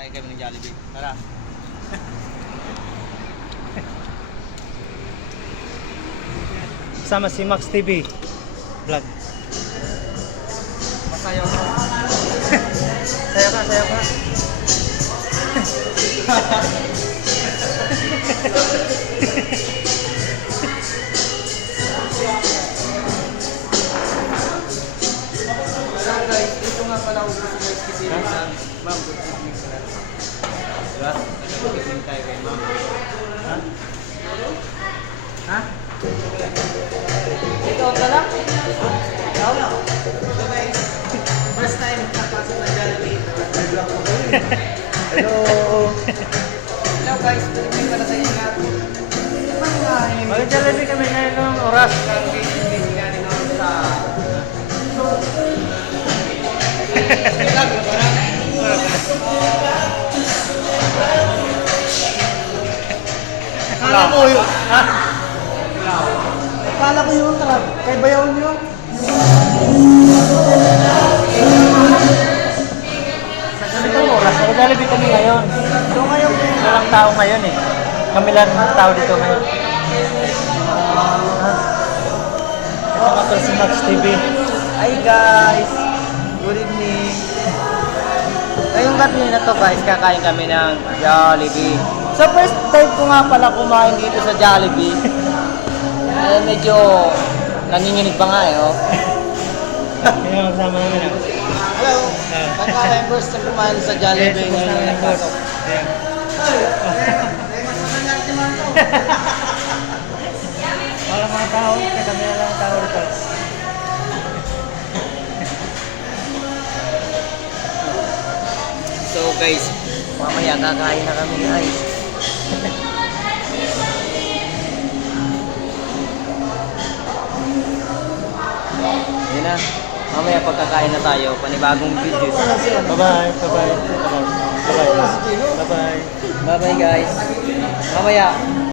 Kakain kami ng Jollibee. Tara. Sama si Max TV vlog. Masayaw ka. Sayaw ka, sayaw ka. Hello guys, ito nga pala ubos guys kasi ma'am, good evening pala. Diba? Good evening tayo kay ma'am. Ha? Ha? Ikaw ka lang? Ikaw? So guys, first time nakapasok na Jollibee. Nag-vlog ko kayo. Hello! Hello guys, good evening pala sa inyo lahat. Mag-Jollibee kami ngayon ng oras. Busy nga rin ako sa... Vlog na ba na? Akala ko yun. Ha? Akala ko yun, kay bayaw nyo. Sa ganitong oras, mag-Jollibee kami ngayon. So ngayon, Walang tao ngayon eh. Kami lang tao dito ngayon. Ito nga pala si Max TV. hi guys! Good evening! Ngayong gabi na to guys, kakain kami ng Jollibee. So first time ko nga pala kumain dito sa Jollibee. Medyo nanginginig pa nga eh, oh. Kaya magsama namin ah. Hello! Kakain first time kumain sa Jollibee Yes, ngayon magsama na ng boss. nagpasok. Ayan. Wala mga tao, kaya kami na lang ang tao dito. So guys, mamaya kakain na kami guys. Yun na, mamaya pagkakain na tayo, panibagong videos. Bye-bye, bye-bye, bye-bye, bye-bye, bye-bye. Bye bye guys. Mamaya.